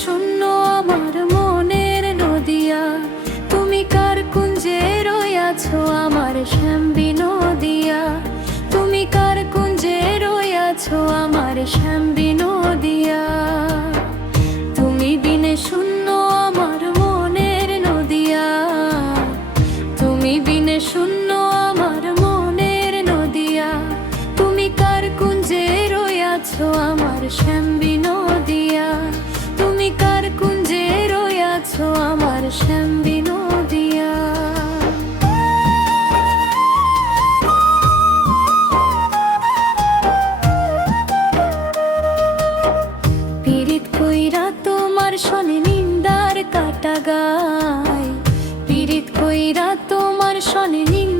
শূন্য আমার মনের নদিয়া। তুমি কার কুঞ্জে রয়াছো আমার শ্যাম্বি নদিয়া। তুমি কার কুঞ্জে রয়াছো আমার শ্যাম্বি নদিয়া। শ্যাম কইরা তোমার শোনে নিন্দার কাটা গায়। পীড়িত কইরা তোমার শোনে নিন্দা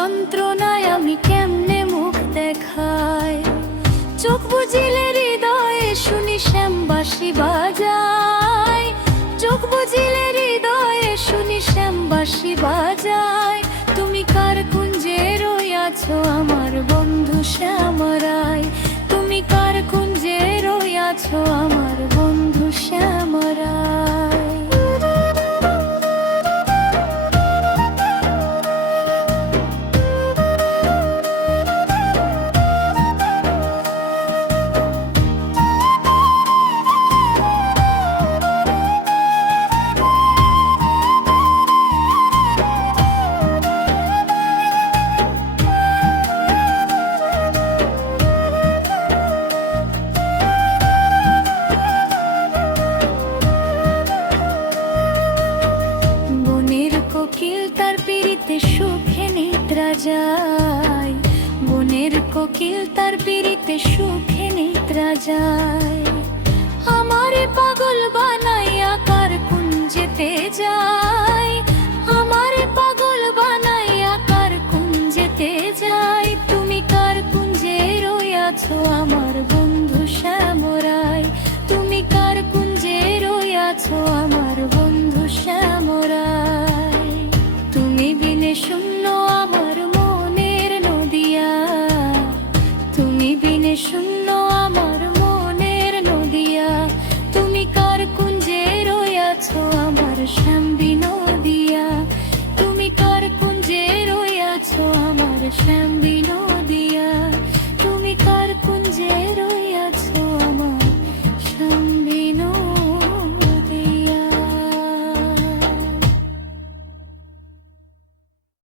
যন্ত্রণায় আমি কেমনে মুখ দেখায় চোখ বুঝিলে হৃদয়ে শুনি শ্যামবাসী বাজায়। চোখ বুঝিলে হৃদয়ে শুনি শ্যামবাসী বাজায়। তুমি কার কুঞ্জে রই আছো আমার বন্ধু শ্যামরায়? তুমি কার কুঞ্জে রই আছো আমার রাতে সুখে নিদ্রা যায়। বনের কোকিল তার পিড়িতে সুখে নিদ্রা যায়। there can be no